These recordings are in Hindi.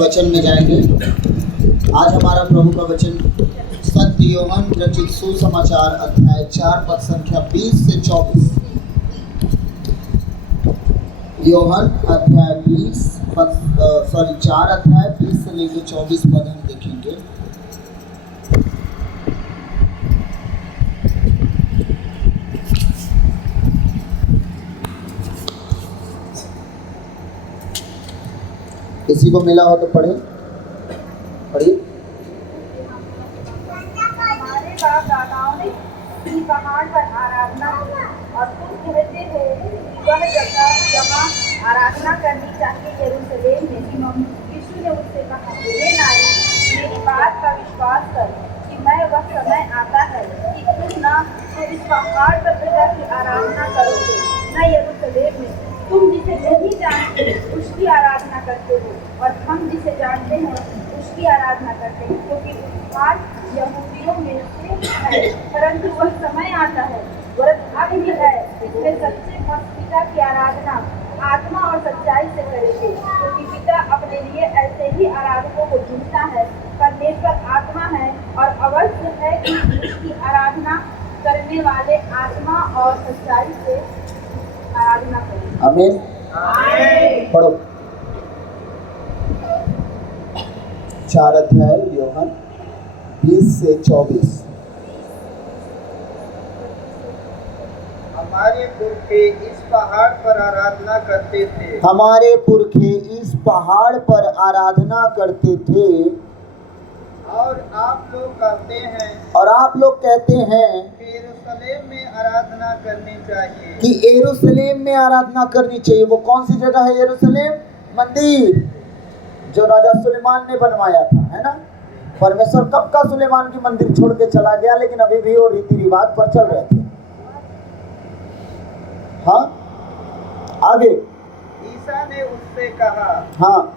वचन में जाएंगे। आज हमारा प्रभु का वचन संत यूहन्ना रचित सुसमाचार अध्याय 4 पद संख्या 20 से 24। यूहन्ना अध्याय 4 अध्याय 20 से लेकर 24 पद हम देखेंगे। किसी को मिला हो तो पढ़िए। हमारे बाप दादाओं ने इस पहाड़ पर आराधना की और तुम कहते हो कि वह जगह जहाँ आराधना करनी चाहिए यरूशलेम में। यीशु ने उससे कहा, हे नारी, मेरी बात का विश्वास कर कि मैं वह समय आता है कि तुम न तो इस पहाड़ पर पिता की आराधना करोगे न यरूशलेम में। तुम जिसे नहीं जानते उसकी आराधना करते हो और हम जिसे जानते हैं उसकी आराधना करते हैं, क्योंकि उपहार यहूदियों में से है। परंतु वह समय आता है, वरत अब ही है, इसमें सच्चे पिता की आराधना आत्मा और सच्चाई से करेंगे, क्योंकि पिता अपने लिए ऐसे ही आराधकों को ढूंढता है। परमेश्वर आत्मा है और अवश्य है कि उसकी आराधना करने वाले आत्मा और सच्चाई से आराधना करें। आमीन। पढ़ो। 4 अध्याय यूहन्ना 20 से 24। हमारे पुरखे इस पहाड़ पर आराधना करते थे। हमारे पुरखे इस पहाड़ पर आराधना करते थे। और आप लोग कहते हैं कि यरूशलेम में आराधना करनी चाहिए। कि यरूशलेम में आराधना करनी चाहिए। वो कौन सी जगह है? यरूशलेम मंदिर जो राजा सुलेमान ने बनवाया था, है ना। परमेश्वर कब का सुलेमान की मंदिर छोड़ के चला गया, लेकिन अभी भी वो रीति रिवाज पर चल रहे थे। हाँ, आगे। ईसा ने उससे कहा, हाँ,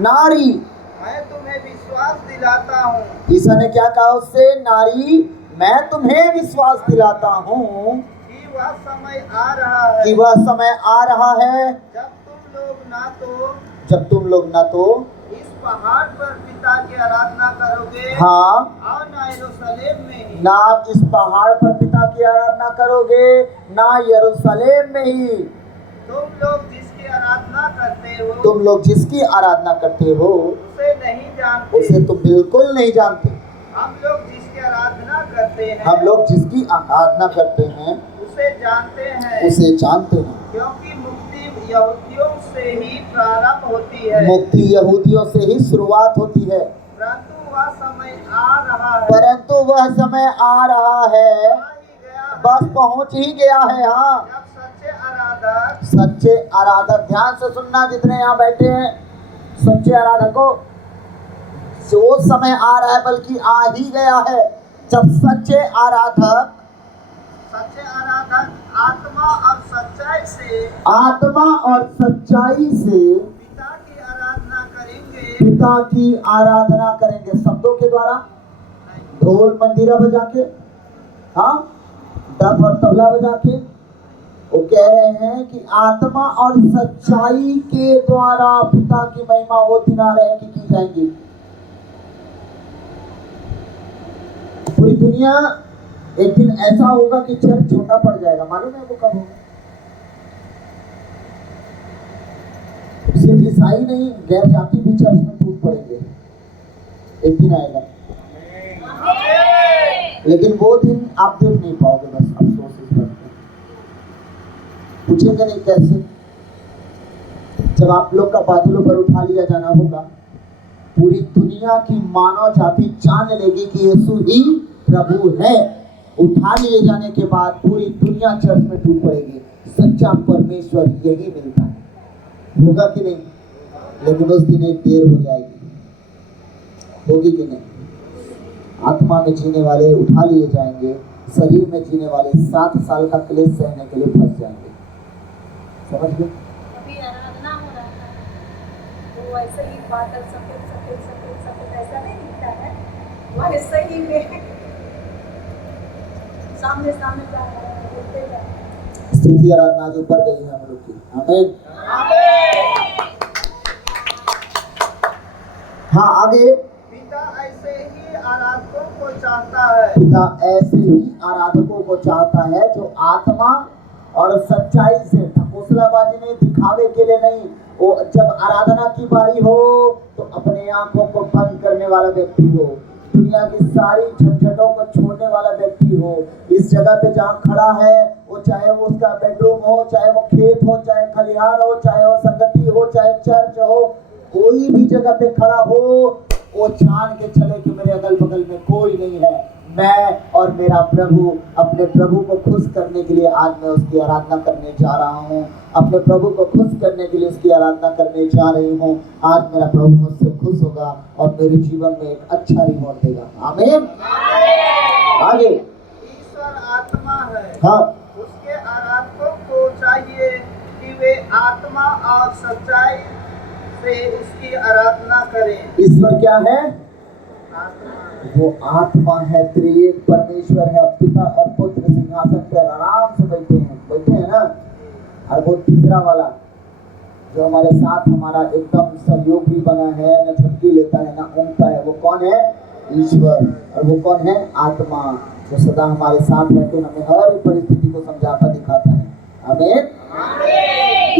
नारी मैं तुम्हें विश्वास दिलाता हूँ। ईसा ने क्या कहा उससे? नारी, मैं तुम्हें विश्वास दिलाता हूँ कि वह समय आ रहा है, जब तुम लोग ना तो इस पहाड़ पर पिता की आराधना करोगे, हाँ, और ना यरूशलेम में ही। ना इस पहाड़ पर पिता की आराधना करोगे, ना यरूशलेम में ही। तुम लोग जिसकी आराधना करते हो उसे नहीं जानते। उसे तो बिल्कुल नहीं जानते। हम लोग जिसकी आराधना करते हैं उसे जानते हैं, क्योंकि मुक्ति यहूदियों से ही प्रारंभ होती है। मुक्ति यहूदियों से ही शुरुआत होती है। परंतु वह समय आ रहा है, बस पहुंच ही गया है। हाँ, जब सच्चे आराधक, ध्यान से सुनना जितने यहाँ बैठे हैं, सच्चे आराधकों, वो समय आ रहा है, बल्कि आ ही गया है, जब सच्चे आराधक आत्मा और सच्चाई से पिता की आराधना करेंगे। शब्दों के द्वारा, ढोल मंजीरा बजा के, हाँ, डफ और तबला बजा के, वो कह रहे हैं कि आत्मा और सच्चाई के द्वारा पिता की महिमा वो दिना रहे कि की जाएंगी। पूरी दुनिया एक दिन ऐसा होगा कि चर्च छोटा पड़ जाएगा। मालूम है वो कब होगा? सिर्फ ईसाई नहीं, गैर जाति भी चर्च में टूट पड़ेंगे। एक दिन आएगा, लेकिन वो दिन आप देख नहीं पाओगे। बस अफसोस इस बात का। पूछेंगे नहीं कैसे? जब आप लोग का बादलों पर उठा लिया जाना होगा, पूरी दुनिया की मानव जाति जान लेगी कि यीशु ही प्रभु है। उठा लिए जाने के बाद पूरी दुनिया चर्च में टूट पड़ेगी। सच्चा परमेश्वर यही मिलता है, होगा कि नहीं? लेकिन उस दिन एक देर हो जाएगी, होगी कि नहीं? आत्मा में जीने वाले उठा लिए जाएंगे, शरीर में जीने वाले 7 साल का क्लेश सहने के लिए फंस जाएंगे। समझ गए? अभी आराधना हो रहा है तो वैसे ही बादल सफेद ऐसा नहीं दिखता है, वैसे ही सामने जा रहा है, बोलते जा रहा है। स्तुति आराधना जो ऊपर गई है हम लोग की। आमीन। हाँ आगे, पिता ऐसे ही आराधकों को चाहता है। पिता ऐसे ही आराधकों को चाहता है जो आत्मा और सच्चाई से, ठकुसलाबाजी नहीं, दिखावे के लिए नहीं। वो जब आराधना की बारी हो तो अपने आंखों को बंद करने वाला व्यक्ति हो, दुनिया की सारी झंझटों को छोड़ने वाला व्यक्ति हो। इस जगह पे जहाँ खड़ा है, वो चाहे वो उसका बेडरूम हो, चाहे वो खेत हो, चाहे खलिहान हो, चाहे वो संगति हो, चाहे चर्च हो, कोई भी जगह पे खड़ा हो, वो जान के चले कि मेरे अगल बगल में कोई नहीं है। मैं और मेरा प्रभु, अपने प्रभु को खुश करने के लिए आज मैं उसकी आराधना करने जा रहा हूँ। अपने प्रभु को खुश करने के लिए उसकी आराधना करने जा रही हूँ। आज मेरा प्रभु मुझसे खुश होगा और मेरे जीवन में एक अच्छा रिवॉर्ड देगा। आमीन। आगे, ईश्वर आत्मा है। हाँ, उसके आराधकों को चाहिए कि वे आत्मा और सच्चाई से उसकी आराधना करें। ईश्वर क्या है? आत्मा। वो आत्मा है, त्रिएक परमेश्वर है। पिता और पुत्र सिंहासन पर आराम से बैठे हैं ना। और वो तीसरा वाला जो हमारे साथ हमारा एकदम सहयोगी बना है, न झपकी लेता है न ऊँगता है, वो कौन है? ईश्वर। और वो कौन है? आत्मा, जो सदा हमारे साथ रहते हैं, हमें हर परिस्थिति को समझाता दिखाता है। आमीन।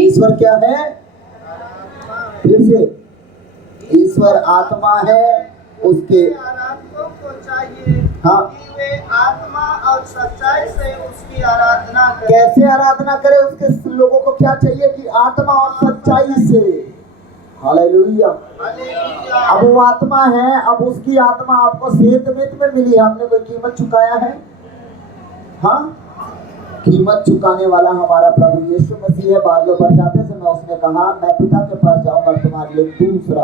ईश्वर क्या है? फिर से, ईश्वर आत्मा है। उसके आराधकों को चाहिए हाँ, कि वे आत्मा और सच्चाई से उसकी आराधना करें। कैसे आराधना करे? उसके लोगों को क्या चाहिए? कि आत्मा और सच्चाई से। हालेलुया। हालेलुया। अब वो आत्मा है, अब उसकी आत्मा आपको सेहत में मिली है। आपने कोई कीमत चुकाया है? हाँ, कीमत चुकाने वाला हमारा प्रभु यीशु मसीह है। बादलों पर जाते समय उसने कहा, मैं पिता के पास जाऊंगा तुम्हारे लिए दूसरा।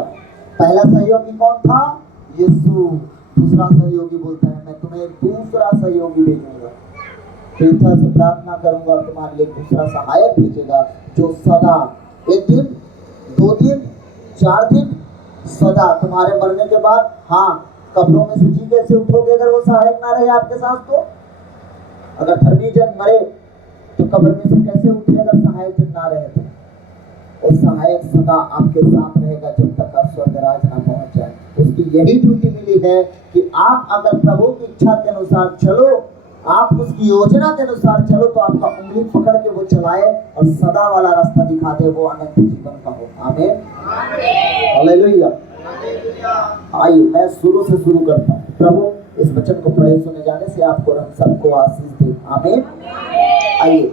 पहला सहयोगी कौन था? यीशु। दूसरा सहयोगी बोलता है, मैं तुम्हें दूसरा सहयोगी भेजूंगा। पिता से प्रार्थना करूंगा, तुम्हारे लिए दूसरा सहायक भेजेगा, जो सदा, एक दिन, 2 दिन, 4 दिन, सदा तुम्हारे मरने के बाद, हाँ, कब्रों में से जी कैसे उठोगे अगर वो सहायक ना रहे आपके साथ? तो अगर धर्मी जन मरे तो कब्र में से कैसे उठे अगर सहायक जन ना रहे? तो और सहायक सदा आपके साथ रहेगा जब तक आप स्वर्गराज ना पहुंच जाए। उसकी यही ड्यूटी मिली है कि आप अगर प्रभु की इच्छा के अनुसार चलो, आप उसकी योजना के अनुसार चलो, तो आपका उंगली पकड़ के वो चलाए और सदा वाला रास्ता दिखा दे, वो अनंत जीवन का हो। आमीन। हालेलुया। आइए मैं शुरू से शुरू करता हूँ। प्रभु इस वचन को पढ़े सुने जाने से आपको और हम सबको आशीष दे। आमीन। आइए,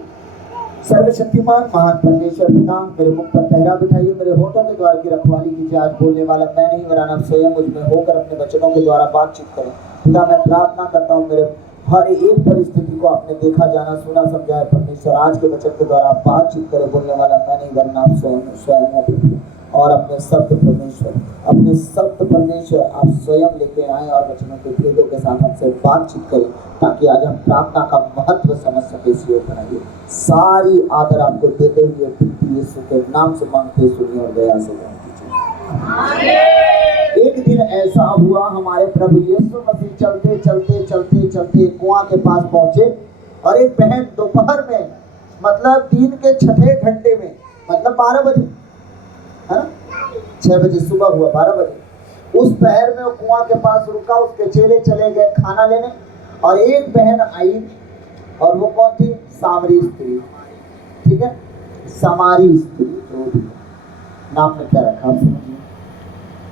सर्वशक्तिमान महान परमेश्वर पिता, मेरे मुख पर पहरा बिठाइए, मेरे होठों के द्वार की रखवाली कीजिए। आज बोलने वाला मैं नहीं, मेरा नाम स्वयं मुझ में होकर अपने वचनों के द्वारा बातचीत करें। पिता मैं प्रार्थना करता हूँ, मेरे हर एक परिस्थिति को आपने देखा, जाना, सुना, समझा है परमेश्वर। आज के वचन के द्वारा आप बातचीत करें। बोलने वाला मैं नहीं, वरना आप स्वयं है। और अपने शब्द परमेश्वर आप स्वयं लेके आए और वचनों के भेदों के साथ हमसे बातचीत करें, ताकि आज हम प्रार्थना का महत्व समझ सके। इस योग बनाइए। सारी आदर आपको देते हुए यीशु के नाम से मांगते, सुनिए और दया से ग्रहण कीजिए। एक दिन ऐसा हुआ, हमारे प्रभु यीशु मसीह चलते चलते चलते चलते कुआं के पास पहुंचे, और एक बहन दोपहर में, मतलब दिन के 6ठे घंटे में, मतलब 12 बजे, है ना, 6 बजे सुबह हुआ, 12 बजे उस पहर में वो कुआं के पास रुका। उसके चेले चले गए खाना लेने, और एक बहन आई, और वो कौन थी? सामरी स्त्री। ठीक है, समारी स्त्री, जो भी नाम में क्या रखा आप समझिए।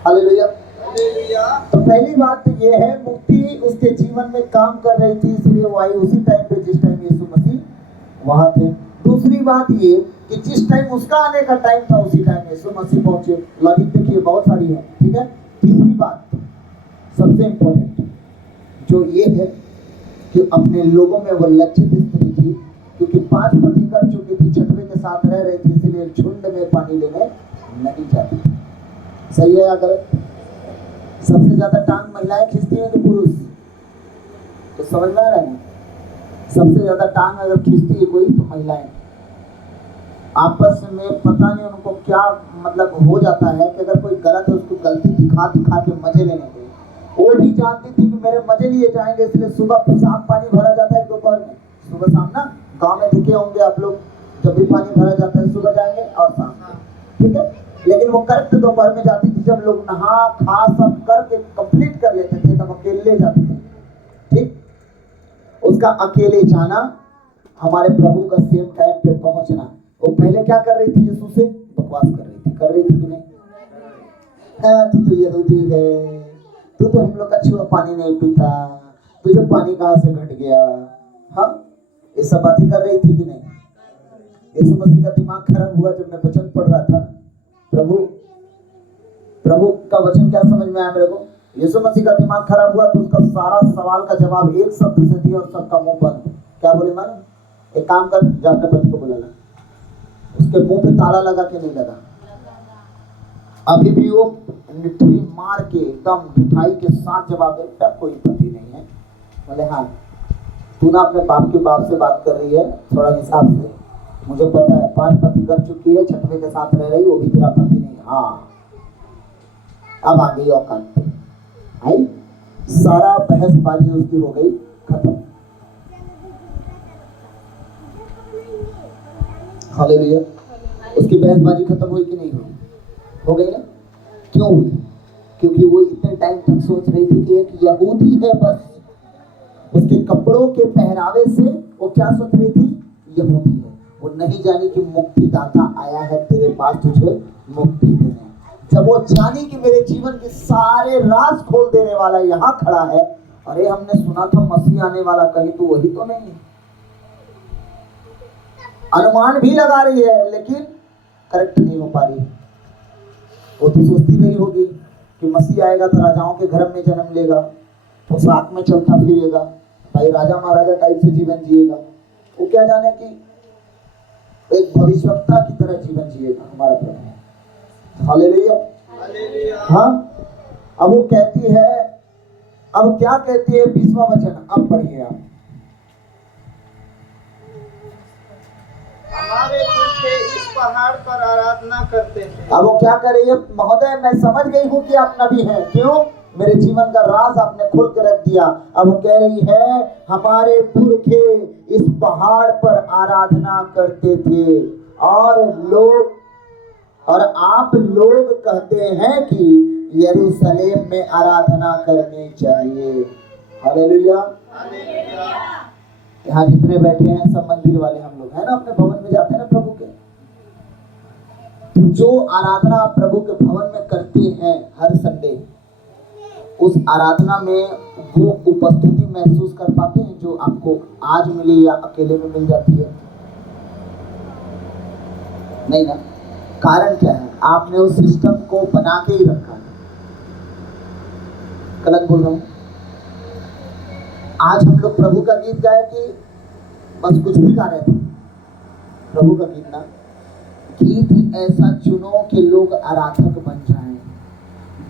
हालेलुया। तो पहली बात तो ये है, मुक्ति उसके जीवन में काम कर रही थी, इसलिए वो आई उसी टाइम पे जिस टाइम यीशु मसीह वहां थे। दूसरी बात ये कि जिस टाइम उसका आने का टाइम था, उसी टाइम यीशु मसीह पहुंचे। लॉजिक देखिए, बहुत सारी है। ठीक है। तीसरी बात सबसे इम्पोर्टेंट जो ये है कि अपने लोगों में वो लज्जित स्त्री थी, क्योंकि 5 पति कर चुकी थी, 6वें के साथ रह रही थी, इसलिए झुंड में पानी लेने नहीं जाती। सही है या गलत? सबसे ज्यादा टांग महिलाएं खींचती हैं कि पुरुष? तो समझ में आ रहा है ना, सबसे ज्यादा टांग अगर खींचती है कोई तो महिलाएं। आपस में पता नहीं उनको क्या मतलब हो जाता है कि अगर कोई गलत है उसको गलती दिखा दिखा के मजे लेने के। वो भी जानती थी कि मेरे मजे लिए जाएंगे, इसलिए सुबह पेशाब पानी भरा जाता है दोपहर में, सुबह शाम ना। गांव में देखे होंगे आप लोग, जब भी पानी भरा जाता है सुबह जाएंगे और शाम। ठीक है, लेकिन वो करेक्ट दोपहर में जाती थी, जब लोग नहा खा सब करके कंप्लीट कर लेते थे तब अकेले जाती थी। ठीक, उसका अकेले जाना, हमारे प्रभु का सेम टाइम पे पहुंचना। वो पहले क्या कर रही थी? यीशु से बकवास कर रही थी कि नहीं? हाँ, तू तो यहूदी है, तू तो हम लोग का छुआ पानी नहीं पीता, तुझे पानी कहाँ से घट गया? हाँ, ये सब बातें कर रही थी कि नहीं? यीशु मसीह का दिमाग खराब हुआ जब मैं वचन पढ़ रहा था। प्रभु का वचन क्या समझ में आया मेरे को? यीशु मसीह का दिमाग खराब हुआ तो उसका सारा सवाल का जवाब एक शब्द से दिया और सबका मुंह बंद। क्या बोले मालूम? एक काम कर, जा अपने पति को बुला ला। उसके मुंह पे ताला लगा के नहीं लगा, अभी भी वो मिठाई मार के एकदम मिठाई के साथ जवाब देता, कोई पति नहीं है। बोले हाँ, तू ना अपने बाप के बाप से बात कर रही है, थोड़ा हिसाब से। मुझे पता है 5 पति कर चुकी है, 6वें के साथ रह रही, वो भी तेरा पति नहीं। हाँ, अब आ गई औकात पे। आई, सारा बहसबाजी उसकी हो गई खत्म। हालेलुया। उसकी बहसबाजी खत्म हुई कि नहीं हुई? हो गई ना? क्यों हुई? क्योंकि वो इतने टाइम तक सोच रही थी कि एक यहूदी है, बस उसके कपड़ों के पहरावे से वो क्या सोच रही थी? यहूदी है। वो नहीं जानी कि मुक्तिदाता आया है तेरे पास तुझे मुक्ति देने। जब वो जानी कि मेरे जीवन के सारे राज खोल देने वाला यहाँ खड़ा है, अरे हमने सुना था मसीह आने वाला, कहीं तो वही तो नहीं। अनुमान भी लगा रही है लेकिन करेक्ट नहीं हो पा रही। वो तो सोचती रही होगी कि मसीह आएगा तो राजाओं के घर में जन्म लेगा, वो साथ में चलता फिरेगा, भाई राजा महाराजा टाइप से जीवन जिएगा। वो क्या जाने कि एक भविष्यवक्ता की तरह जीवन जिएगा हमारा प्रभु। हालेलुया। हाँ, अब वो कहती है, अब क्या कहती है 20वां वचन, अब पढ़िए आप। हमारे पुरखे इस पहाड़ पर आराधना करते थे। अब वो क्या कर रही है? महोदय मैं समझ गई हूँ कि आप नबी हैं, क्यों? मेरे जीवन का राज आपने खोल कर रख दिया। अब वो कह रही है हमारे पुरखे इस पहाड़ पर आराधना करते थे और आप लोग कहते हैं कि यरूशलेम में आराधना करनी चाहिए। हालेलुया। यहाँ जितने बैठे हैं सब मंदिर वाले हम लोग हैं ना, अपने भवन में जाते हैं ना प्रभु के। तो जो आराधना आप प्रभु के भवन में करते हैं हर संडे, उस आराधना में वो उपस्थिति महसूस कर पाते हैं जो आपको आज मिली या अकेले में मिल जाती है? नहीं ना। कारण क्या है? आपने उस सिस्टम को बना के ही रखा है। गलत बोल रहा हूं? आज हम लोग प्रभु का गीत गाए कि बस कुछ भी गा रहे थे? प्रभु का गीत ना, गीत ही ऐसा चुनो कि लोग आराधक बन जाएं।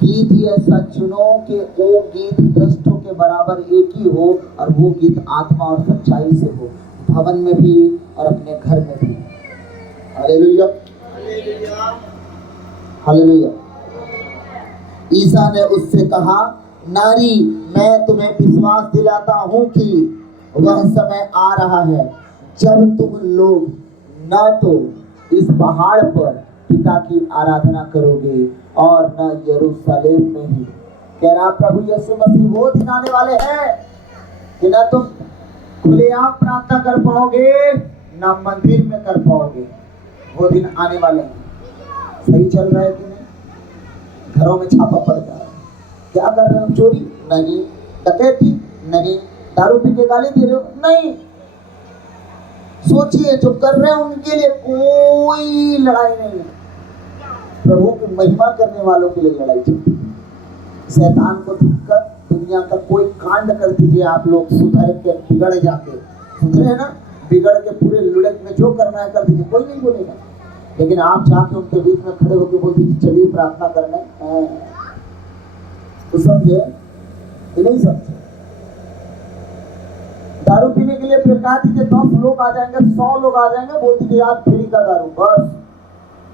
गीत ही ऐसा चुनो कि वो गीत दृष्टों के बराबर एक ही हो और वो गीत आत्मा और सच्चाई से हो, भवन में भी और अपने घर में भी। हालेलुया। हालेलुया। ईसा ने उससे कहा, नारी मैं तुम्हें विश्वास दिलाता हूं कि वह समय आ रहा है जब तुम लोग न तो इस पहाड़ पर पिता की आराधना करोगे और न यरूशलेम में ही। कह रहा प्रभु यीशु मसीह वो दिन आने वाले हैं कि न तुम खुलेआम प्रार्थना कर पाओगे न मंदिर में कर पाओगे। वो दिन आने वाले हैं। सही चल रहा है कि नहीं? घरों में छापा पड़ जा रहा है। क्या कर रहे हो? चोरी नहीं, डकैती नहीं, दारू पी के गाली दे रहे हो नहीं। सोचिए जो कर रहे हैं उनके लिए कोई लड़ाई नहीं है, प्रभु की महिमा करने वालों के लिए लड़ाई चलती है। शैतान को दिक्कत, दुनिया का कोई कांड कर दीजिए आप लोग, सुधर के बिगड़ जाके, सुधरे ना, बिगड़ के पूरे लुढ़क में जो करना है कर दीजिए, कोई नहीं बोलेगा। लेकिन आप जाके उनके बीच में खड़े होकर बोल दीजिए चलिए प्रार्थना करना है, तो समझे कि नहीं समझे? दारू पीने के लिए फिर कहा दीजिए 10 लोग आ जाएंगे, 100 लोग आ जाएंगे, बोल दीजिए यार फ्री का दारू, बस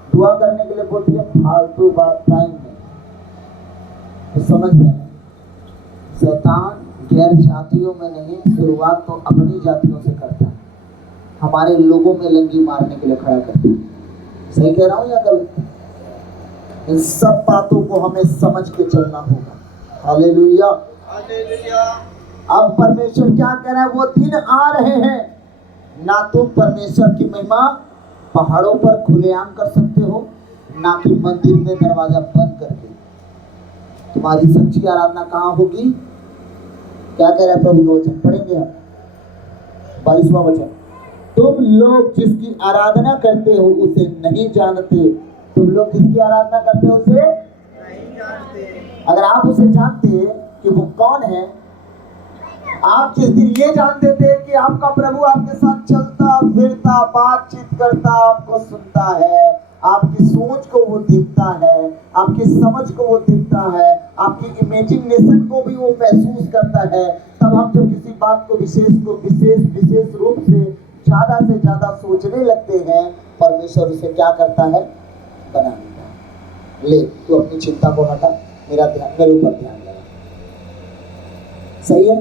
दुआ करने के लिए बोल दीजिए, फालतू बात टाइम नहीं। तो समझ में, शैतान गैर जातियों में नहीं, शुरुआत तो अपनी जातियों से करता है, हमारे लोगों में लंगी मारने के लिए खड़ा करता है। सही कह रहा हूँ या गलत? इन सब बातों को हमें समझ के चलना होगा। हालेलुया। हालेलुया। अब परमेश्वर क्या कह रहा है, वो दिन आ रहे हैं ना तुम परमेश्वर की महिमा पहाड़ों पर खुलेआम कर सकते हो, ना कि मंदिर में दरवाजा बंद करके। तुम्हारी सच्ची आराधना कहाँ होगी? क्या कह रहा है प्रभु का वचन? पढ़ेंगे हम 22वां वचन। तुम लोग जिसकी आराधना करते हो उसे नहीं जानते। तुम लोग किसकी आराधना करते हो? उसे नहीं जानते। अगर आप उसे जानते कि वो कौन है, आप जिस दिन ये जानते थे कि आपका प्रभु आपके साथ चलता फिरता बातचीत करता, आपको सुनता है, आपकी सोच को वो देखता है, आपकी समझ को वो देखता है, आपकी इमेजिनेशन को भी वो महसूस करता है, तब हम जब किसी बात को विशेष रूप से ज्यादा सोचने लगते हैं, परमेश्वर उसे क्या करता है? बना देता है। ले तू अपनी चिंता को हटा, मेरा ध्यान मेरे ऊपर ध्यान लगा। सही है?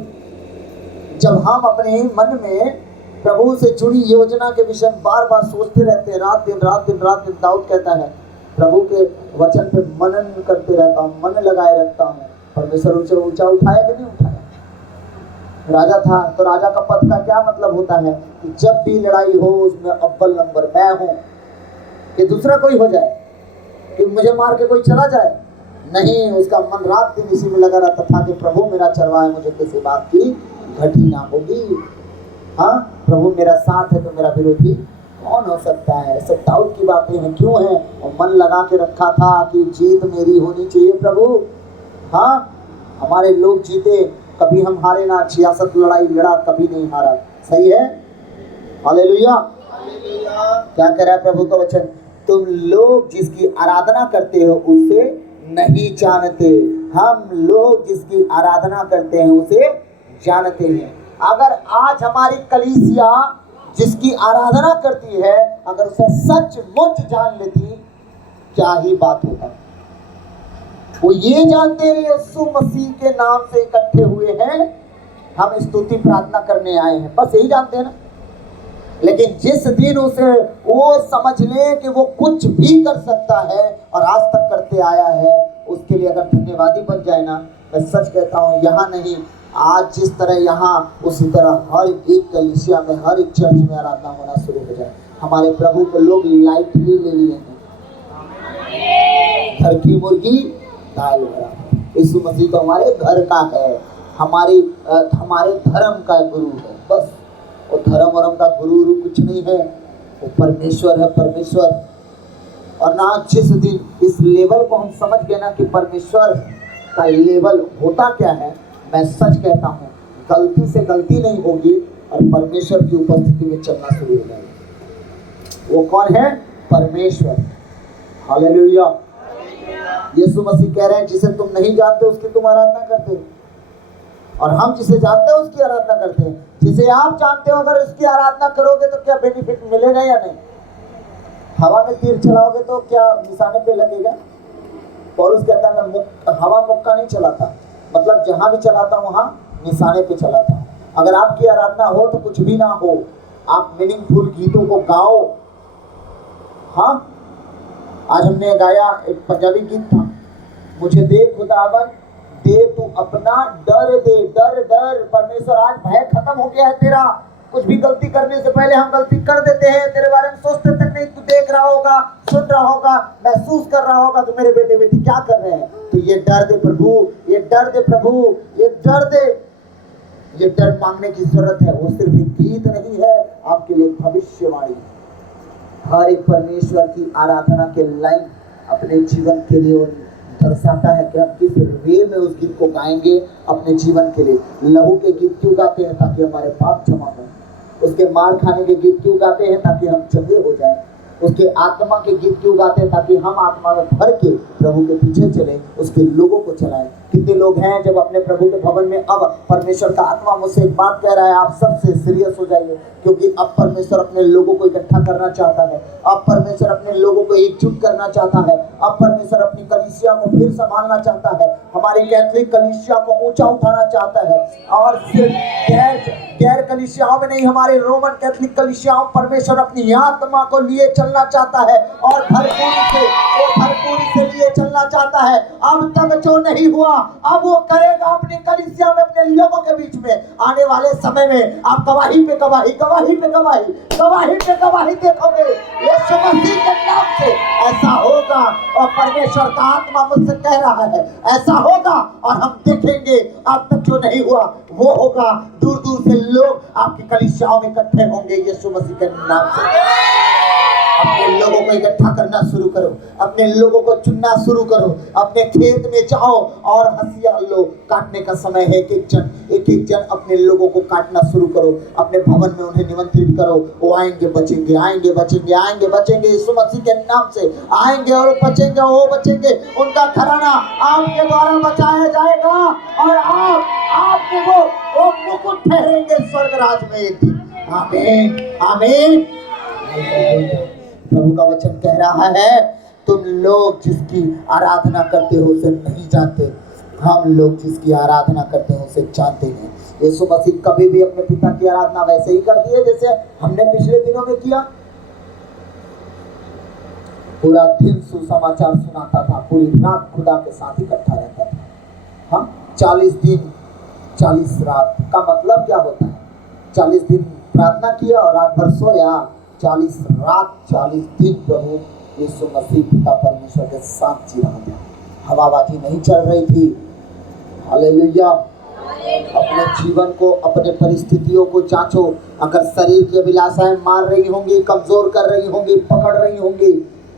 जब हम अपने मन में प्रभु से जुड़ी योजना के विषय बार बार सोचते रहते हैं, रात दिन दाऊद कहता है प्रभु के वचन पे मनन करते रहता हूँ, मन लगाए रखता हूँ। परमेश्वर उसे ऊंचा उठाया कि नहीं उठाया? राजा था तो राजा का पद का क्या मतलब होता है कि जब भी लड़ाई हो उसमें अव्वल नंबर मैं हूँ, कि दूसरा कोई हो जाए, कि मुझे मार के कोई चला जाए, नहीं, उसका मन रात दिन इसी में लगा रहता था कि प्रभु मेरा चरवाहा है, मुझे किसी बात की घटी ना होगी। हाँ, प्रभु मेरा साथ है तो मेरा विरोधी कौन हो सकता है? सब दाऊद की बातें हैं। क्यों है? और मन लगा के रखा था कि जीत मेरी होनी चाहिए प्रभु। हाँ, हमारे लोग जीते, कभी हम हारे ना। 66 लड़ाई लड़ा, कभी नहीं हारा। सही है? हालेलुया। क्या कह रहा है प्रभु का वचन? तुम लोग जिसकी आराधना करते हो उसे नहीं जानते। हम लोग जिसकी आराधना करते हैं उसे जानते हैं। अगर आज हमारी कलीसिया जिसकी आराधना करती है, अगर उसे सचमुच जान लेती, क्या ही बात होगा। वो ये जानते हैं यीशु मसीह के नाम से इकट्ठे हुए हैं, हम स्तुति प्रार्थना करने आए हैं, बस यही जानते हैं ना। लेकिन जिस दिन उसे वो समझ ले कि वो कुछ भी कर सकता है और आज तक करते आया है, उसके लिए अगर धन्यवादी बन जाए ना, मैं सच कहता हूँ, यहाँ नहीं, आज जिस तरह यहाँ उसी तरह हर एक कलीसिया में, हर एक चर्च में आराधना होना शुरू हो जाए। हमारे प्रभु को लोग लाइटली ले लिए हैं। घर की मुर्गी दाल बराबर। यीशु मसीह तो हमारे घर का है, हमारे धर्म का गुरु है। बस वो धर्म वरम का गुरु कुछ नहीं है, वो परमेश्वर है, परमेश्वर। और ना जिस दिन इस लेवल को हम समझ गए ना कि परमेश्वर का लेवल होता क्या है, मैं सच कहता हूँ, गलती से गलती नहीं होगी और परमेश्वर की उपस्थिति में चलना शुरू हो जाएगा। वो कौन है? परमेश्वर। हालेलुया। यीशु मसीह कह रहे हैं जिसे तुम नहीं जानते उसकी तुम आराधना करते हो, और हम जिसे जानते हैं उसकी आराधना करते हैं। जिसे आप जानते हो अगर उसकी आराधना करोगे तो क्या बेनिफिट मिलेगा या नहीं? हवा में तीर चलाओगे तो क्या निशाने पे लगेगा? पौलुस कहता है मैं हवा मुक्का नहीं चलाता, मतलब जहां भी चलाता वहां निशाने पे चलाता। अगर आपकी आराधना हो तो कुछ भी ना हो, आप मीनिंगफुल गीतों को गाओ। हाँ, आज हमने गाया एक पंजाबी गीत था, मुझे दे खुदावन दे तू अपना डर दे, डर डर। परमेश्वर आज भय खत्म हो गया है तेरा। कुछ भी गलती करने से पहले हम गलती कर देते हैं, तेरे बारे में सोचते तक नहीं। तू देख रहा होगा, सुन रहा होगा, महसूस कर रहा होगा कि मेरे बेटे बेटी क्या कर रहे हैं। तो ये डर दे प्रभु, ये डर दे प्रभु, ये डर दे। ये डर मांगने की जरूरत है। वो सिर्फ एक गीत नहीं है, आपके लिए भविष्यवाणी। हर एक परमेश्वर की आराधना के लाइन अपने जीवन के लिए दर्शाता है कि हम किस वे में उस गीत को गाएंगे अपने जीवन के लिए। लहू के गीत क्यों गाते हैं? ताकि हमारे पाप क्षमा हो। उसके मार खाने के गीत क्यों गाते हैं? ताकि हम चंगे हो जाएं। उसके आत्मा के गीत क्यों गाते हैं? ताकि हम आत्मा में भर के प्रभु के पीछे चले, उसके लोगों को चलाएं। कितने लोग हैं जब अपने प्रभु के भवन में, अब परमेश्वर का आत्मा मुझसे एक बात कह रहा है, आप सबसे सीरियस हो जाइए, क्योंकि अब परमेश्वर अपने लोगों को इकट्ठा करना चाहता है। अब परमेश्वर अपने लोगों को एकजुट करना चाहता है। अब परमेश्वर अपनी कलीसिया को फिर संभालना चाहता है। हमारी कैथोलिक कलीसिया को ऊंचा उठाना चाहता है, और सिर्फ गैर कलीसियाओं में नहीं, हमारे रोमन कैथोलिक कलीसियाओं परमेश्वर अपनी आत्मा को लिए चलना चाहता है, और भरपूरी से लिए ले चलना चाहता है। अब तक जो नहीं हुआ अब वो करेगा अपनी कलीसिया में, अपने लोगों के बीच में। आने वाले समय में आप गवाही पे गवाही, गवाही पे गवाही, गवाही पे गवाही देखोगे यीशु मसीह के नाम से। ऐसा होगा और परमेश्वर का आत्मा मुझसे कह रहा है ऐसा होगा और हम देखेंगे अब तक जो नहीं हुआ वो होगा। दूर दूर से लोग आपकी कलीसियाओं में इकट्ठे होंगे यीशु मसीह के नाम से। अपने लोगों को इकट्ठा करना शुरू करो, अपने लोगों को चुनना शुरू करो, अपने खेत में जाओ और हंसिया लो। काटने का समय है, एक एक जन अपने लोगों को काटना शुरू करो। अपने भवन में उन्हें निमंत्रित करो, वो आएंगे बचेंगे, आएंगे बचेंगे, आएंगे बचेंगे। यीशु मसीह के नाम से आएंगे और बचेंगे, वो बचेंगे। उनका घराना आपके द्वारा बचाया जाएगा और आपके वो मुकुट ठहरेंगे स्वर्ग राज में एक दिन। आमीन आमीन। प्रभु का वचन कह रहा है तुम लोग जिसकी आराधना करते हो उसे नहीं जानते, हम लोग जिसकी आराधना करते हैं उसे जानते हैं। यीशु मसीह कभी भी अपने पिता की आराधना वैसे ही करती है जैसे हमने पिछले दिनों में किया। पूरा दिन सुसमाचार सुनाता था, पूरी रात खुदा के साथ इकट्ठा रहता था। हाँ, 40 दिन 40 रात का मतलब क्या होता है? 40 दिन प्रार्थना किया और रात भर सोया। 40 रात 40 दिन प्रभु यीशु मसीह पिता परमेश्वर के साथ जी रहा था। हवाबाजी नहीं चल रही थी। हालेलुया। अपने जीवन को, अपने परिस्थितियों को जांचो। अगर शरीर की अभिलाषाएं मार रही होंगी, कमजोर कर रही होंगी, पकड़ रही होंगी,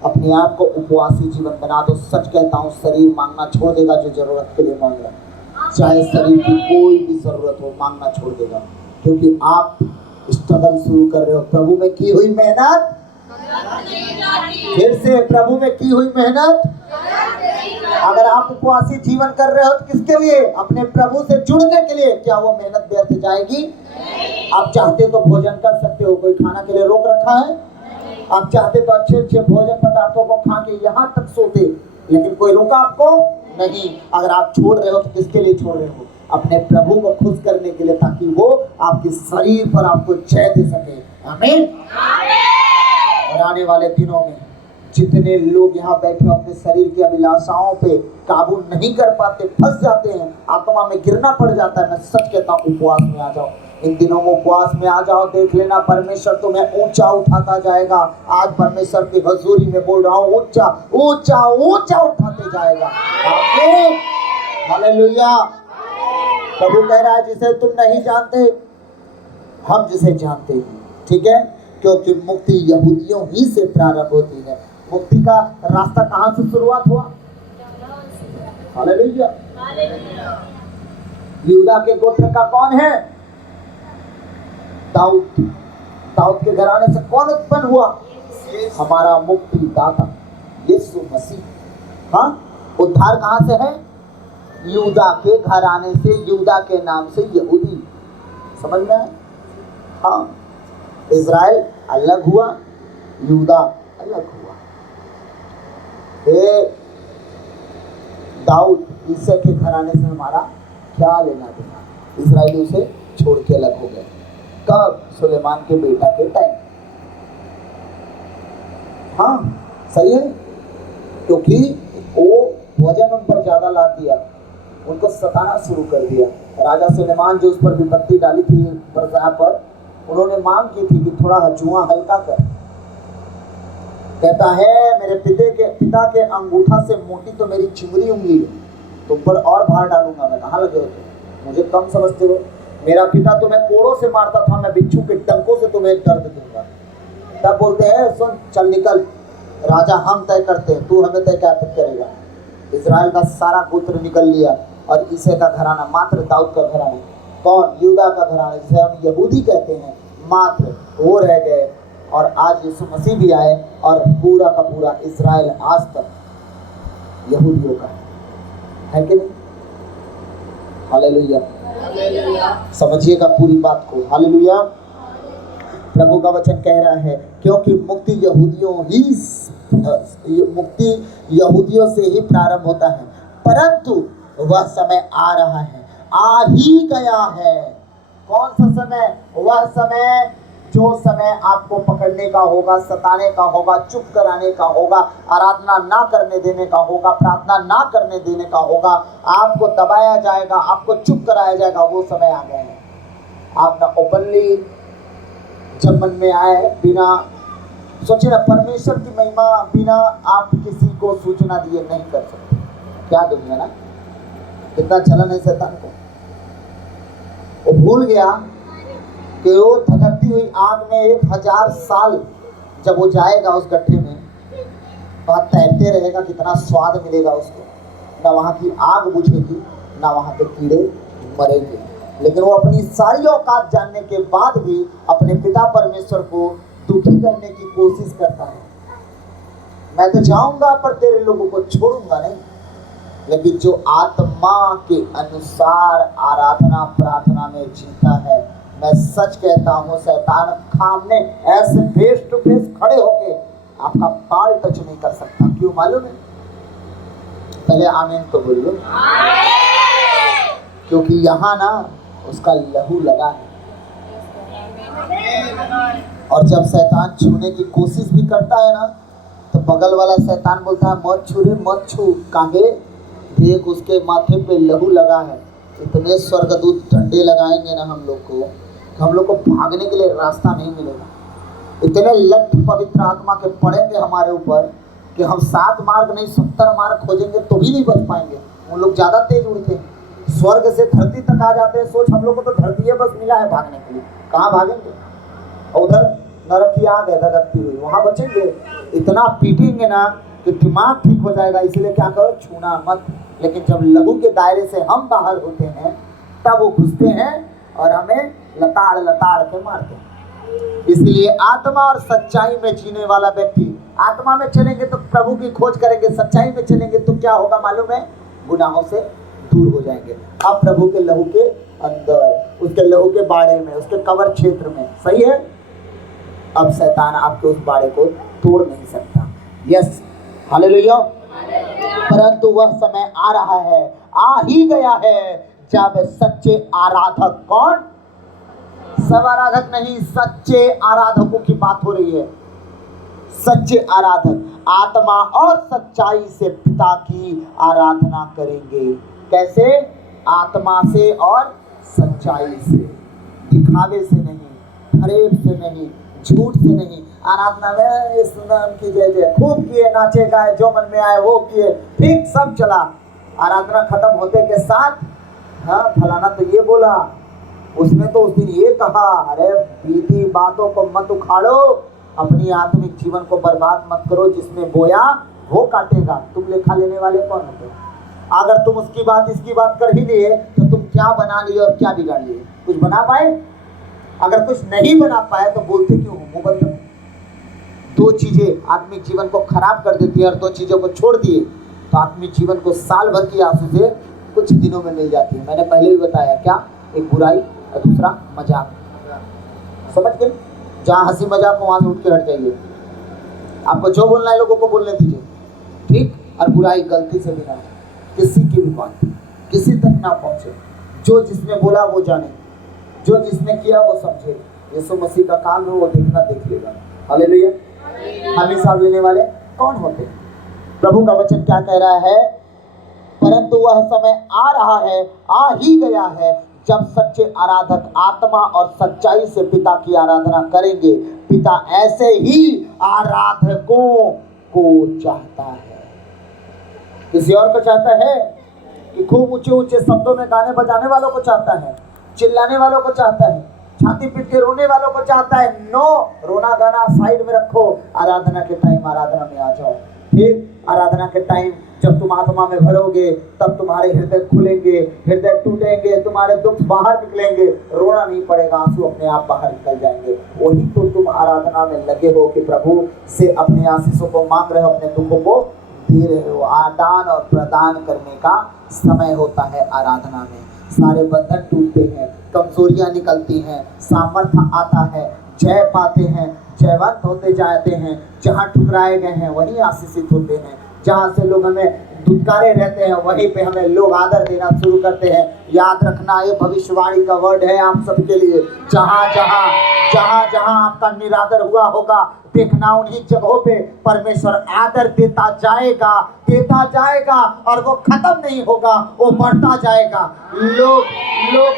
अपने आप को उपवासी जीवन बना दो। सच कहता हूँ शरीर मांगना छोड़ देगा जो जरूरत के लिए मांग रहा है। चाहे शरीर की कोई भी जरूरत हो, मांगना छोड़ देगा, क्योंकि आप स्ट्रगल शुरू कर रहे हो। प्रभु में की हुई मेहनत, फिर से प्रभु में की हुई मेहनत। अगर आप उपवासी जीवन कर रहे हो तो किसके लिए? अपने प्रभु से जुड़ने के लिए। क्या वो मेहनत व्यर्थ जाएगी? आप चाहते तो भोजन कर सकते हो, कोई खाना के लिए रोक रखा है? आप चाहते तो अच्छे अच्छे भोजन पदार्थों को खा के यहाँ तक सोते, लेकिन कोई रोका आपको नहीं। अगर आप छोड़ रहे हो तो किसके लिए छोड़ रहे हो? अपने प्रभु को खुश करने के लिए, ताकि वो आपके शरीर पर आपको जय दे सके। आमीन। और आने वाले दिनों में जितने लोग यहाँ बैठे अपने शरीर की अभिलाषाओं पे काबू नहीं कर पाते, फंस जाते हैं, आत्मा में गिरना पड़ जाता है, मैं सच कहता हूँ उपवास में आ जाओ। इन दिनों में उपवास में आ जाओ, देख लेना परमेश्वर तुम्हें ऊंचा उठाता जाएगा। आज परमेश्वर की हजूरी में बोल रहा हूँ, ऊंचा ऊंचा ऊंचा उठाते जाएगा। आमीन हालेलुया। प्रभु कह रहा है जिसे तुम नहीं जानते हम जिसे जानते हैं, ठीक है? क्योंकि मुक्ति यहूदियों ही से प्रारंभ होती है। मुक्ति का रास्ता कहाँ से शुरुआत हुआ? हालेलुया। यहूदा के गोत्र का कौन है? दाऊद। दाऊद के घराने से कौन उत्पन्न हुआ? हमारा मुक्ति दाता यीशु मसीह। हाँ, उद्धार कहाँ से है? यहूदा के घराने से, यहूदा के नाम से यहूदी। समझ में है? हाँ, इज़राइल अलग हुआ, यहूदा अलग हुआ। दाऊद ईसा के घराने से हमारा क्या लेना देना? इज़राइली उसे छोड़ के अलग हो गए। कब? सुलेमान के बेटा के टाइम। हाँ सही है, क्योंकि वो वजन उन पर ज्यादा ला दिया, उनको सताना शुरू कर दिया। राजा सुलेमान जो उस पर विपत्ति डाली थी प्रजा पर, उन्होंने मांग की थी कि थोड़ा जुआ हल्का कर। कहता है मेरे पिता के अंगूठा से मोटी तो मेरी चिमरी उंगली है, तुम पर और भार डालूंगा मैं। कहाँ लगे हो तुम? मुझे कम समझते हो? मेरा पिता तुम्हें कोड़ों से मारता था, मैं बिच्छू के डंकों से तुम्हें दर्द दूंगा। तब बोलते हैं सुन चल निकल, राजा हम तय करते हैं, तू हमें तय क्या करेगा? इज़राइल का सारा गोत्र निकल लिया और ईसे का घराना, मात्र दाऊद का घराना, कौन? यहूदा का घराना, जिसे हम यहूदी कहते हैं, मात्र वो रह गए। और आज यीशु मसीह भी आए और पूरा का पूरा इज़राइल आज तक यहूदियों का है कि नहीं? हालेलुया। समझिएगा पूरी बात को। हालेलुया। प्रभु का वचन कह रहा है क्योंकि मुक्ति यहूदियों से ही प्रारंभ होता है, परंतु वह समय आ रहा है, आ ही गया है। कौन सा समय? वह समय जो जो समय आपको पकड़ने का होगा, सताने का होगा, चुप कराने का होगा, आराधना ना करने देने का होगा, प्रार्थना ना करने देने का होगा, आपको दबाया जाएगा, आपको चुप कराया जाएगा, वो समय आ गए हैं। आप ना ओपनली जब मन में आए, बिना सोचे ना, परमेश्वर की महिमा बिना आप किसी को सूचना दिए नहीं कर सकते। क्या दुनिया ना, कितना चलन है शैतान को। वो भूल गया कि वो धधकती हुई आग में 1000 साल जब वो जाएगा उस गड्ढे में, वहाँ तैरते रहेगा, कितना स्वाद मिलेगा उसको। ना वहाँ की आग बुझेगी, ना वहाँ के कीड़े मरेंगे। लेकिन वो अपनी सारी औकात जानने के बाद भी अपने पिता परमेश्वर को दुखी करने की कोशिश करता है। मैं तो जाऊंगा पर तेरे लोगों को छोड़ूंगा नहीं। लेकिन जो आत्मा के अनुसार आराधना प्रार्थना में जीता है, मैं सच कहता हूँ, शैतान सामने ऐसे फेस टू फेस खड़े होके आपका बाल टच नहीं कर सकता। क्यों मालूम है? पहले आमीन तो बोलो। क्योंकि यहाँ ना उसका लहू लगा है। और जब शैतान छूने की कोशिश भी करता है ना, तो बगल वाला शैतान बोलता है मत छू रे, मत छू। काहे? देख उसके माथे पे लहू लगा है। इतने स्वर्गदूत डंडे लगाएंगे ना हम लोग को, हम लोग को भागने के लिए रास्ता नहीं मिलेगा। इतने लठ पवित्र आत्मा के पड़ेंगे हमारे ऊपर कि हम 7 मार्ग नहीं 70 मार्ग खोजेंगे तो भी नहीं बच पाएंगे। उन लोग ज़्यादा तेज उड़ते हैं, स्वर्ग से धरती तक आ जाते हैं। सोच, हम लोग को तो धरती बस मिला है भागने के लिए, कहाँ भागेंगे? उधर नरक की आग है धधकती हुई, वहाँ बचेंगे? इतना पीटेंगे ना कि दिमाग ठीक हो जाएगा। इसलिए क्या करो, छूना मत। लेकिन जब लहू के दायरे से हम बाहर होते हैं, तब वो घुसते हैं और हमें लताड़ लताड़ के मारते हैं। इसलिए आत्मा और सच्चाई में जीने वाला व्यक्ति, आत्मा में चलेंगे तो प्रभु की खोज करेंगे, सच्चाई में चलेंगे तो क्या होगा मालूम है? गुनाहों से दूर हो जाएंगे। अब प्रभु के लहू के अंदर, उसके लहू के बाड़े में, उसके कवर क्षेत्र में, सही है? अब शैतान आपके उस बाड़े को तोड़ नहीं सकता। Yes, hallelujah. परंतु वह समय आ रहा है, आ ही गया है, जब सच्चे आराधक, कौन? सब आराधक नहीं, सच्चे आराधकों की बात हो रही है। सच्चे आराधक आत्मा और सच्चाई से पिता की आराधना करेंगे। कैसे? आत्मा से और सच्चाई से, दिखावे से नहीं, फरेब से नहीं, झूठ से नहीं। आराधना में इस नाम की जय जय खूब किए, नाचे गाए, जो मन में आए वो किए, ठीक सब चला। आराधना खत्म होते के साथ, हाँ फलाना तो ये बोला, उसने तो उस दिन ये कहा। अरे बीती बातों को मत उखाड़ो, अपनी आत्मिक जीवन को बर्बाद मत करो। जिसने बोया वो काटेगा। तुम लेखा लेने वाले कौन होते हो? अगर तुम उसकी बात इसकी बात कर ही लिए तो तुम क्या बना लिए और क्या बिगाड़ लिए? कुछ बना पाए? अगर कुछ नहीं बना पाए तो बोलते क्यों हो? मुंह बंद। 2 चीजें आत्मिक जीवन को खराब कर देती है, और 2 चीजों को छोड़ दिए तो आत्मिक जीवन को साल भर की आंसू से कुछ दिनों में मिल जाती है। मैंने पहले भी बताया, क्या? एक बुराई और दूसरा मजाक। समझ गए? जहाँ हंसी मजाक हो वहां से उठ के हट जाइए। आपको जो बोलना है लोगों को बोलने दीजिए, ठीक? और बुराई गलती से भी ना, किसी की भी बात किसी तक ना पहुंचे। जो जिसने बोला वो जाने, जो जिसने किया वो समझे। यीशु मसीह का काम है, वो देखना देख लेगा। हालेलुया। हमेशा लेने वाले कौन होते हैं? प्रभु का वचन क्या कह रहा है? परंतु वह समय आ रहा है, आ ही गया है, जब सच्चे आराधक आत्मा और सच्चाई से पिता की आराधना करेंगे। पिता ऐसे ही आराधकों को चाहता है। किसी और को चाहता है कि खूब ऊंचे ऊंचे शब्दों में गाने बजाने वालों को चाहता है, चिल्लाने वालों को चाहता है, छाती पीट के रोने वालों को चाहता है? नो, रोना गाना साइड में रखो। आराधना के टाइम आराधना में आ जाओ। ठीक? आराधना के टाइम जब तुम आत्मा में भरोगे, तब तुम्हारे हृदय खुलेंगे, हृदय टूटेंगे, तुम्हारे दुख बाहर निकलेंगे, रोना नहीं पड़ेगा, आंसू अपने आप बाहर निकल जाएंगे। वही तो तुम आराधना में लगे हो कि प्रभु से अपने आशीषों को मांग रहे हो, अपने दुखों को दे रहे हो। आदान और प्रदान करने का समय होता है आराधना में। सारे बंधन टूटते हैं, कमजोरियां निकलती हैं, सामर्थ्य आता है, जय पाते हैं, जयवंत होते जाते हैं। जहाँ ठुकराए गए हैं वहीं आशीषित होते हैं। जहाँ से लोग हमें दुत्कारे रहते हैं, वहीं पे हमें लोग आदर देना शुरू करते हैं। याद रखना, ये भविष्यवाणी का वर्ड है आप सबके लिए। जहां जहां आपका निरादर हुआ होगा, देखना उन्हीं जगहों पे परमेश्वर आदर देता जाएगा और वो खत्म नहीं होगा, वो बढ़ता जाएगा। लोग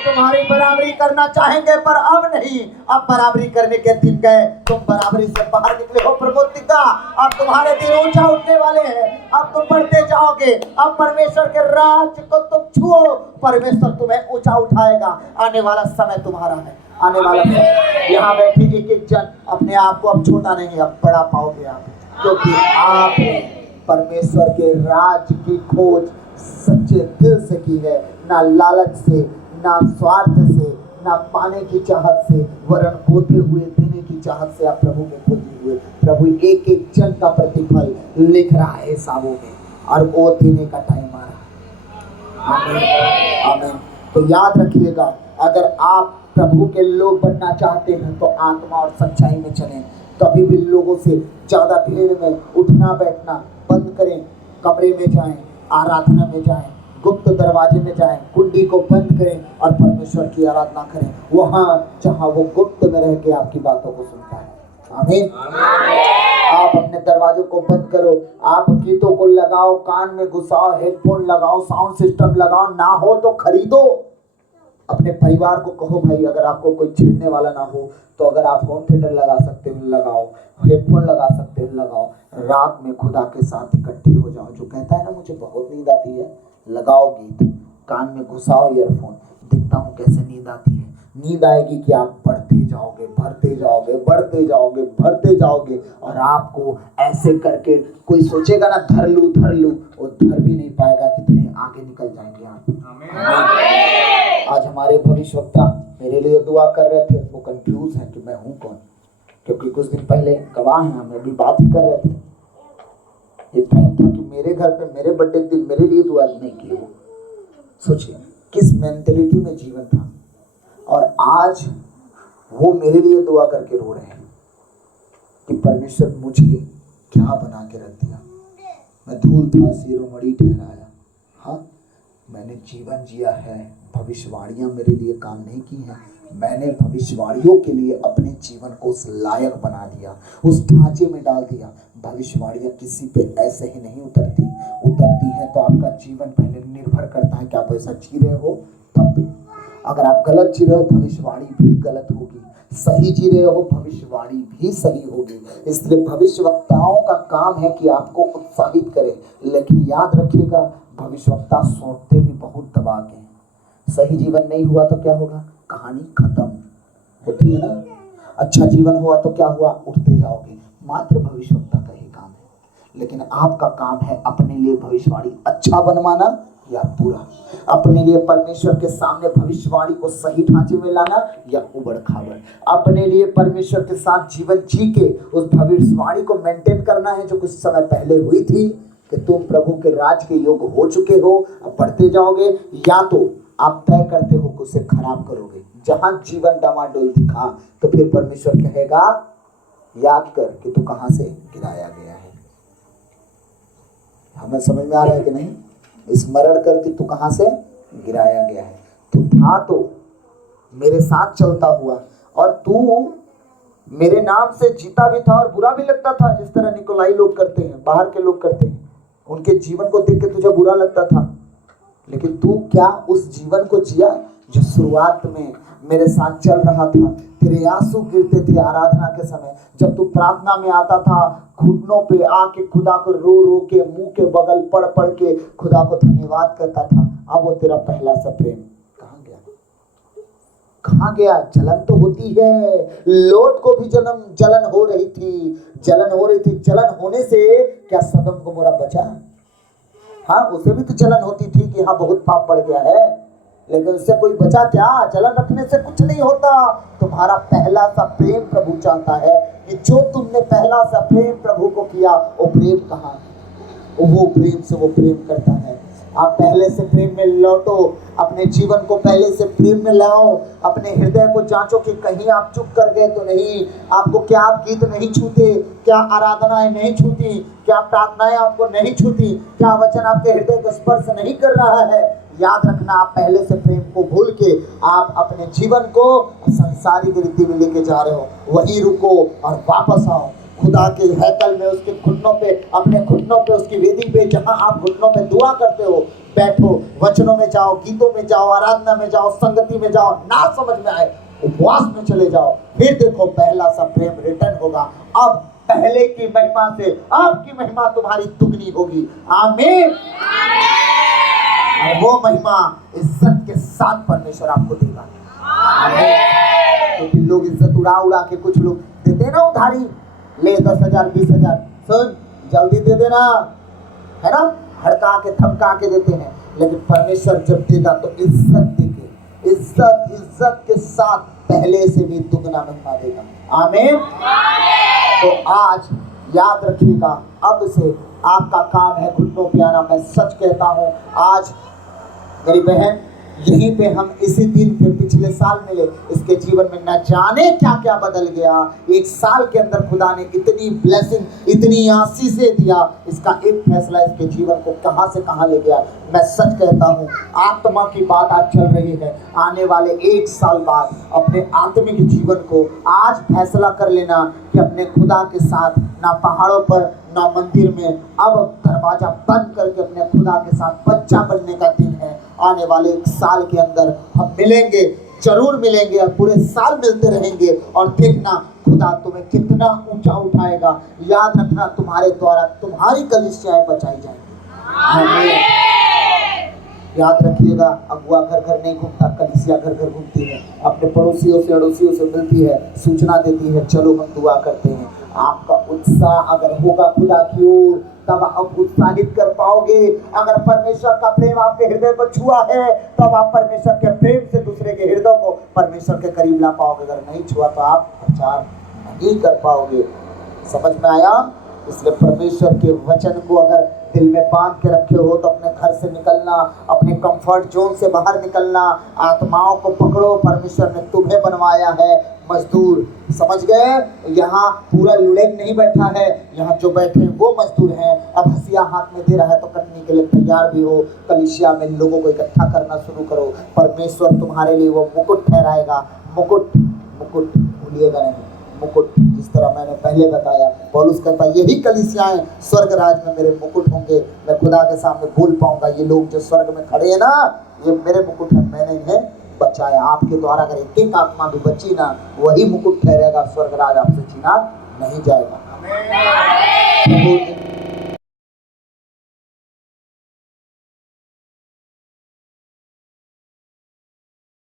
तुम्हारी बराबरी करना चाहेंगे पर अब नहीं, अब बराबरी करने के दिन गए, तुम बराबरी से बाहर निकले हो प्रभुतिका। अब तुम्हारे दिन ऊंचा उठने वाले हैं, अब तुम बढ़ते जाओगे, अब परमेश्वर के राज को तुम छुओ, परमेश्वर तुम्हें ऊंचा उठाएगा। आने वाला समय तुम्हारा है, आने वाला समय। यहाँ बैठे एक एक जन अपने आप को अब छोटा नहीं, अब बड़ा पाओगे आप, क्योंकि आप परमेश्वर के राज की खोज सच्चे दिल से की है, ना लालच से, ना स्वार्थ से, ना पाने की चाहत से, वरन होते हुए देने की चाहत से आप प्रभु के खोजे हुए। प्रभु एक एक जन का प्रतिफल लिख रहा है हिसाबों में, और वो देने का टाइम आ रहा है। आमीन आमीन। तो याद रखिएगा, अगर आप प्रभु के लोग बनना चाहते हैं तो आत्मा और सच्चाई में चलें। कभी भी लोगों से ज्यादा भीड़ में उठना बैठना बंद करें, कमरे में जाएं, आराधना में जाएं, गुप्त दरवाजे में जाएं, कुंडी को बंद करें और परमेश्वर की आराधना करें, वहां जहां वो गुप्त में रह के आपकी बातों को सुनता है। आमीन। आप अपने दरवाजों को बंद करो, आप गीतों को लगाओ, कान में घुसाओ, हेडफोन लगाओ, साउंड सिस्टम लगाओ, ना हो तो खरीदो। अपने परिवार को कहो भाई, अगर आपको कोई छेड़ने वाला ना हो तो अगर आप होम थिएटर लगा सकते हो लगाओ, हेडफोन लगा सकते हो लगाओ, रात में खुदा के साथ इकट्ठे हो जाओ। जो कहता है ना मुझे बहुत नींद आती है, लगाओ गीत, कान में घुसाओ ईयरफोन, देखता हूँ कैसे नींद आती है। नींद आएगी कि आप बढ़ते जाओगे, बढ़ते जाओगे, बढ़ते जाओगे, बढ़ते जाओगे, और आपको ऐसे करके कोई सोचेगा ना धर लूं, वो धर भी नहीं पाएगा, कितने आगे निकल जाएंगे आप। आज हमारे भविष्यवक्ता मेरे लिए दुआ कर रहे थे, वो कंफ्यूज है कि मैं हूँ कौन, क्योंकि कुछ दिन पहले गवाह हैं, हम अभी बात ही कर रहे थे। ये टाइम था कि मेरे घर पे मेरे बर्थडे के दिन मेरे लिए दुआ नहीं की। वो सोचिए किस मेंटेलिटी में जीवन था, और आज वो मेरे लिए दुआ करके रो रहे हैं कि परमेश्वर मुझे क्या बना के रख दिया। मैं धूल था शिरोमणि ठहराया। हाँ, मैंने जीवन जिया है, भविष्यवाणियां मेरे लिए काम नहीं की हैं, मैंने भविष्यवाणियों के लिए अपने जीवन को उस लायक बना दिया, उस ढांचे में डाल दिया। भविष्यवाणियां किसी पे ऐसे ही नहीं उतरती है तो आपका जीवन पहले निर्भर करता है कि आप ऐसा जी रहे हो। तब अगर आप गलत जी रहे हो, भविष्यवाणी भी गलत होगी, सही जी रहे हो, भविष्यवाणी भी सही होगी। इसलिए भविष्यवक्ताओं का काम है कि आपको उत्साहित करें, लेकिन याद रखिएगा भविष्यवक्ता सोचते भी बहुत दबा के। सही जीवन नहीं हुआ तो क्या होगा, कहानी खत्म होती है ना। अच्छा जीवन हुआ तो क्या हुआ, उठते जाओगे। मात्र भविष्यवक्ता का ही काम है, लेकिन आपका काम है अपने लिए भविष्यवाणी अच्छा बनवाना या बुरा, अपने लिए परमेश्वर के सामने भविष्यवाणी को सही ढांचे में लाना या उबड़ खाबड़, अपने लिए परमेश्वर के साथ जीवन जी के उस भविष्यवाणी को मेंटेन करना है जो कुछ समय पहले हुई थी कि तुम प्रभु के राज के योग हो चुके हो, अब बढ़ते जाओगे, या तो आप तय करते हो कि उसे खराब करोगे। जहां जीवन डामाडोल दिखा तो फिर परमेश्वर कहेगा याद कर कि तू कहां से गिराया गया है। हमें समझ में आ रहा है कि नहीं? स्मरण कर कि तू कहां से गिराया गया है। तू था तो मेरे साथ चलता हुआ, और तू मेरे नाम से जीता भी था और बुरा भी लगता था, जिस तरह निकोलाई लोग करते हैं, बाहर के लोग करते हैं। उनके जीवन को देख के तुझे बुरा लगता था, लेकिन तू क्या उस जीवन को जिया जो शुरुआत में मेरे साथ चल रहा था। तेरे आंसू गिरते थे आराधना के समय, जब तू प्रार्थना में आता था, घुटनों पे आके खुदा को रो रो के, मुंह के बगल पढ़ पढ़ के खुदा को धन्यवाद करता था। अब वो तेरा पहला सा प्रेम कहाँ गया? कहाँ गया? जलन तो होती है, लोट को भी जलन हो रही थी, जलन होने से क्या सदम गोमोरा बचा? हाँ, उसे भी तो जलन होती थी कि हाँ बहुत पाप बढ़ गया है, लेकिन उससे कोई बचा क्या? जलन रखने से कुछ नहीं होता। तुम्हारा पहला सा प्रेम प्रभु चाहता है कि जो तुमने पहला सा प्रेम प्रभु को किया, वो प्रेम कहाँ? वो प्रेम से वो प्रेम करता है। आप पहले से प्रेम में लौटो, अपने जीवन को पहले से प्रेम में लाओ, अपने हृदय को जांचो कि कहीं आप चुप कर गए तो नहीं, आपको क्या आप गीत नहीं छूते, क्या आराधनाएं नहीं छूती, क्या प्रार्थनाएं आपको नहीं छूती, क्या वचन आपके हृदय को स्पर्श नहीं कर रहा है। याद रखना, आप पहले से प्रेम को भूल के आप अपने जीवन को संसारिक रीति में लेके जा रहे हो। वहीं रुको और वापस आओ खुदा के हैकल में, उसके घुटनों पे, अपने घुटनों पे, उसकी वेदी पे, जहां आप घुटनों पे दुआ करते हो, बैठो, वचनों में जाओ, गीतों में जाओ, आराधना में जाओ, संगति में जाओ, ना समझ में आए उपवास में चले जाओ, फिर देखो पहला सा प्रेम रिटर्न होगा। अब पहले की महिमा से आपकी महिमा तुम्हारी दुगनी होगी। आमीन। और वो महिमा इज्जत के साथ परमेश्वर आपको देगा। आमीन। क्योंकि लोग इज्जत उड़ा उड़ा के, कुछ लोग देते ना उधारी, ले 10,000 20,000, सुन जल्दी दे देना, है ना, हड़का के धमका के देते हैं। लेकिन परमेश्वर जब देगा तो इज्जत देके, इज्जत के साथ पहले से भी दुगना महिमा देगा। आमीन। तो आज याद रखिएगा, अब से आपका काम है घुटनों पे आना। मैं सच कहता हूँ, आज मेरी बहन यहीं पे हम इसी दिन पे पिछले साल मिले, इसके जीवन में न जाने क्या क्या बदल गया। एक साल के अंदर खुदा ने इतनी ब्लेसिंग, इतनी आशीषें दिया, इसका एक फैसला इसके जीवन को कहां से कहां ले गया। मैं सच कहता हूं, आत्मा की बात आज चल रही है। आने वाले 1 साल बाद अपने आत्मिक जीवन को आज फैसला कर लेना कि अपने खुदा के साथ, ना पहाड़ों पर ना मंदिर में, अब दरवाजा बंद करके अपने खुदा के साथ बच्चा बनने का दिन है। आने वाले 1 साल के अंदर हम मिलेंगे, जरूर मिलेंगे, और पूरे साल मिलते रहेंगे। और देखना खुदा तुम्हें कितना ऊंचा उठाएगा। याद रखना, तुम्हारे द्वारा तुम्हारी कलीसियाएं बचाई जाएंगी। याद रखिएगा, अगुआ घर घर नहीं घूमता, कलीसिया घर घर घूमती है, अपने पड़ोसियों से अड़ोसियों से मिलती है, सूचना देती है, चलो हम दुआ करते हैं। आपका उत्साह अगर होगा खुदा की ओर, तब आप उत्साहित कर पाओगे। अगर परमेश्वर का प्रेम आपके हृदय को छुआ है, तब आप परमेश्वर के प्रेम से दूसरे के हृदय को परमेश्वर के करीब ला पाओगे। अगर नहीं छुआ तो आप प्रचार नहीं कर पाओगे। समझ में आया? इसलिए परमेश्वर के वचन को अगर दिल में बांध के रखे हो तो अपने घर से निकलना, अपने कंफर्ट जोन से बाहर निकलना, आत्माओं को पकड़ो। परमेश्वर ने तुम्हें बनवाया है मजदूर, समझ गए? यहाँ पूरा लुढ़क नहीं बैठा है, यहाँ जो बैठे हैं वो मजदूर हैं। अब हसिया हाथ में दे रहा है तो कटने के लिए तैयार भी हो। कलीसिया में लोगों को इकट्ठा करना शुरू करो। परमेश्वर तुम्हारे लिए वो मुकुट ठहराएगा। मुकुट भूलिएगा नहीं, मुकुट, जिस तरह मैंने पहले बताया। पौलुस कहता है, यही कलीसियाएं स्वर्ग राज में मेरे मुकुट होंगे। मैं खुदा के सामने भूल पाऊंगा, ये लोग जो स्वर्ग में खड़े हैं ना, ये मेरे मुकुट है, मैंने इन्हें बचाया। आपके द्वारा अगर एक एक आत्मा भी बची ना, वही मुकुट ठहरेगा, स्वर्ग राज आपसे छीना नहीं जाएगा।